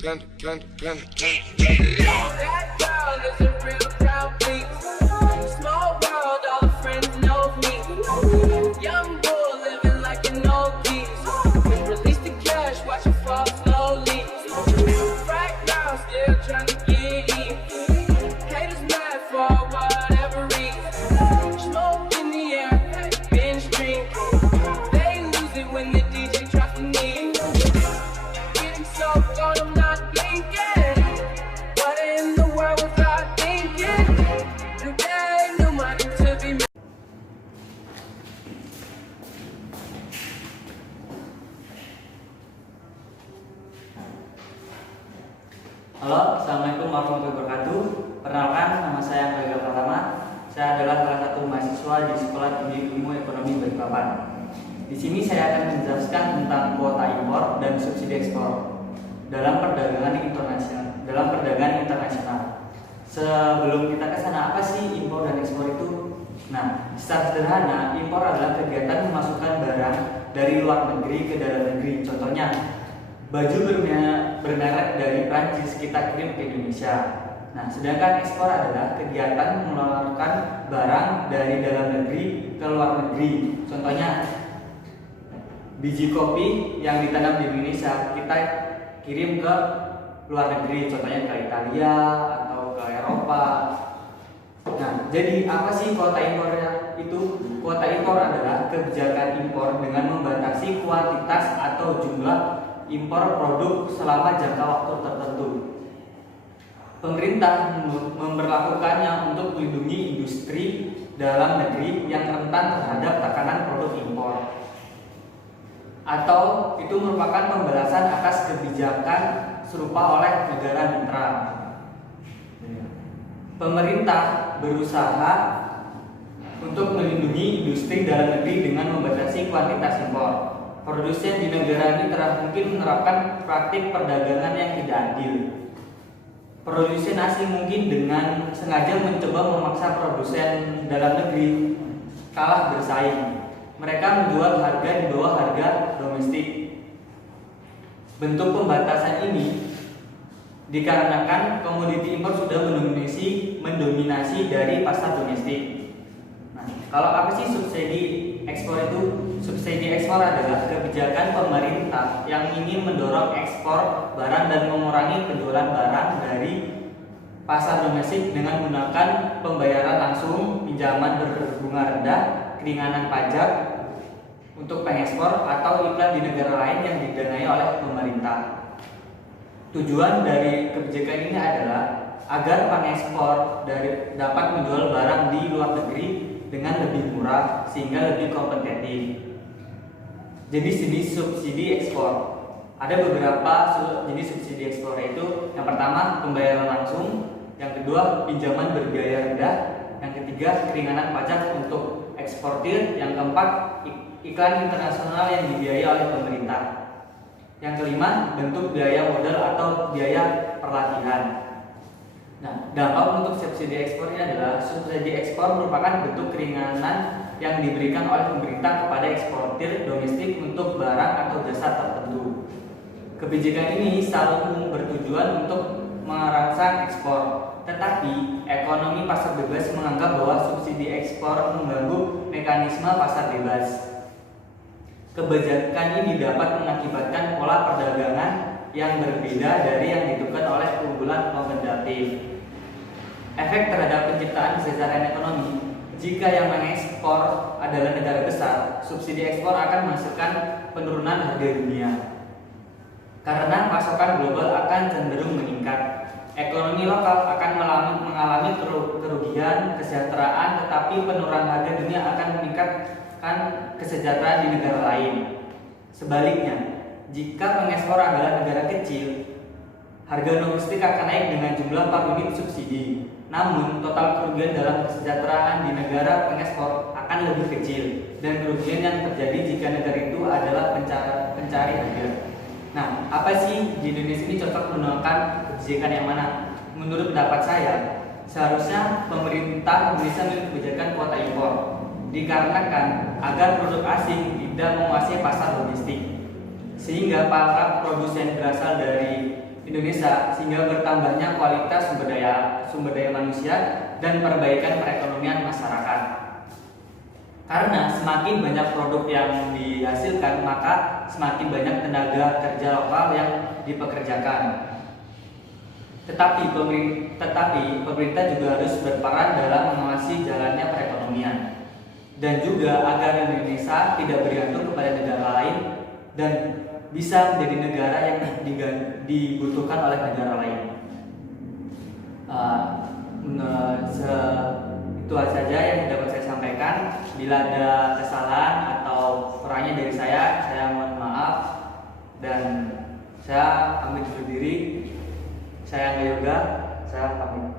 That girl is a real crowd, please. Small world, all the friends know me. Young bull living like an old geese. Release the cash, watch it fall slowly. Right now, still trying to get in. Haters mad for whatever reason. Smoke in the air, binge drink. They lose it when the DJ drops the knee. Getting so gone, I'm not blinking. What in the world was I thinking? Today, no money to be made. Halo, Assalamualaikum warahmatullahi wabarakatuh. Perkenalkan, nama saya Faisal Pratama. Saya adalah salah satu mahasiswa di Sekolah Tinggi Ilmu Ekonomi Balikpapan. Di sini saya akan menjelaskan tentang kuota impor dan subsidi ekspor dalam perdagangan internasional. Sebelum kita ke sana, apa sih impor dan ekspor itu? Nah, secara sederhana, impor adalah kegiatan memasukkan barang dari luar negeri ke dalam negeri. Contohnya, baju bermerek dari Prancis kita kirim ke Indonesia. Nah, sedangkan ekspor adalah kegiatan mengeluarkan barang dari dalam negeri ke luar negeri. Contohnya, biji kopi yang ditanam di Indonesia kita kirim ke luar negeri, contohnya ke Italia atau ke Eropa. Nah, jadi apa sih kuota impornya itu? Kuota impor adalah kebijakan impor dengan membatasi kuantitas atau jumlah impor produk selama jangka waktu tertentu. Pemerintah memberlakukannya untuk melindungi industri dalam negeri yang rentan terhadap tekanan produk impor. Atau itu merupakan pembalasan atas kebijakan serupa oleh negara mitra. Pemerintah berusaha untuk melindungi industri dalam negeri dengan membatasi kuantitas impor. Produsen di negara mitra mungkin menerapkan praktik perdagangan yang tidak adil. Produsen asing mungkin dengan sengaja mencoba memaksa produsen dalam negeri kalah bersaing. Mereka menjual harga di bawah harga domestik. Bentuk pembatasan ini dikarenakan komoditi impor sudah mendominasi dari pasar domestik. Nah, kalau apa sih subsidi ekspor itu? Subsidi ekspor adalah kebijakan pemerintah yang ingin mendorong ekspor barang dan mengurangi penjualan barang dari pasar domestik dengan menggunakan pembayaran langsung, pinjaman berbunga rendah, keringanan pajak untuk pengekspor atau iklan di negara lain yang didanai oleh pemerintah. Tujuan dari kebijakan ini adalah agar pengekspor dapat menjual barang di luar negeri dengan lebih murah sehingga lebih kompetitif. Jenis-jenis subsidi ekspor. Ada beberapa jenis subsidi ekspor, yaitu yang pertama pembayaran langsung, yang kedua pinjaman berbiaya rendah, yang ketiga keringanan pajak untuk eksportir, yang keempat iklan internasional yang dibiayai oleh pemerintah, yang kelima bentuk biaya modal atau biaya perlatihan. Nah, dampak untuk subsidi ekspor ini adalah subsidi ekspor merupakan bentuk keringanan yang diberikan oleh pemerintah kepada eksportir domestik untuk barang atau jasa tertentu. Kebijakan ini selalu bertujuan untuk merangsang ekspor, tetapi ekonomi pasar bebas menganggap bahwa subsidi ekspor mengganggu mekanisme pasar bebas. Kebijakan ini dapat mengakibatkan pola perdagangan yang berbeda dari yang ditentukan oleh keunggulan kompetitif. Efek terhadap penciptaan kesejahteraan ekonomi. Jika yang mengekspor adalah negara besar, subsidi ekspor akan menghasilkan penurunan harga dunia. Karena pasokan global akan cenderung meningkat, ekonomi lokal akan mengalami kerugian kesejahteraan, tetapi penurunan harga dunia akan meningkatkan kesejahteraan di negara lain. Sebaliknya, jika pengekspor adalah negara kecil, harga domestik akan naik dengan jumlah per unit subsidi. Namun, total kerugian dalam kesejahteraan di negara pengekspor akan lebih kecil, dan kerugian yang terjadi jika negara itu adalah pencari harga. Nah, apa sih di Indonesia ini cocok menggunakan kebijakan yang mana? Menurut pendapat saya, seharusnya pemerintah Indonesia memiliki kebijakan kuota impor, dikarenakan agar produk asing tidak menguasai pasar domestik, sehingga para produsen berasal dari Indonesia sehingga bertambahnya kualitas sumber daya manusia dan perbaikan perekonomian masyarakat. Karena semakin banyak produk yang dihasilkan, maka semakin banyak tenaga kerja lokal yang dipekerjakan. Tetapi pemerintah juga harus berperan dalam mengawasi jalannya perekonomian dan juga agar Indonesia tidak bergantung kepada negara lain dan bisa menjadi negara yang dibutuhkan oleh negara lain. Itu saja yang dapat saya sampaikan. Bila ada kesalahan atau kurangnya dari saya mohon maaf dan saya pamit undur diri. Saya Angga Yoga, saya pamit.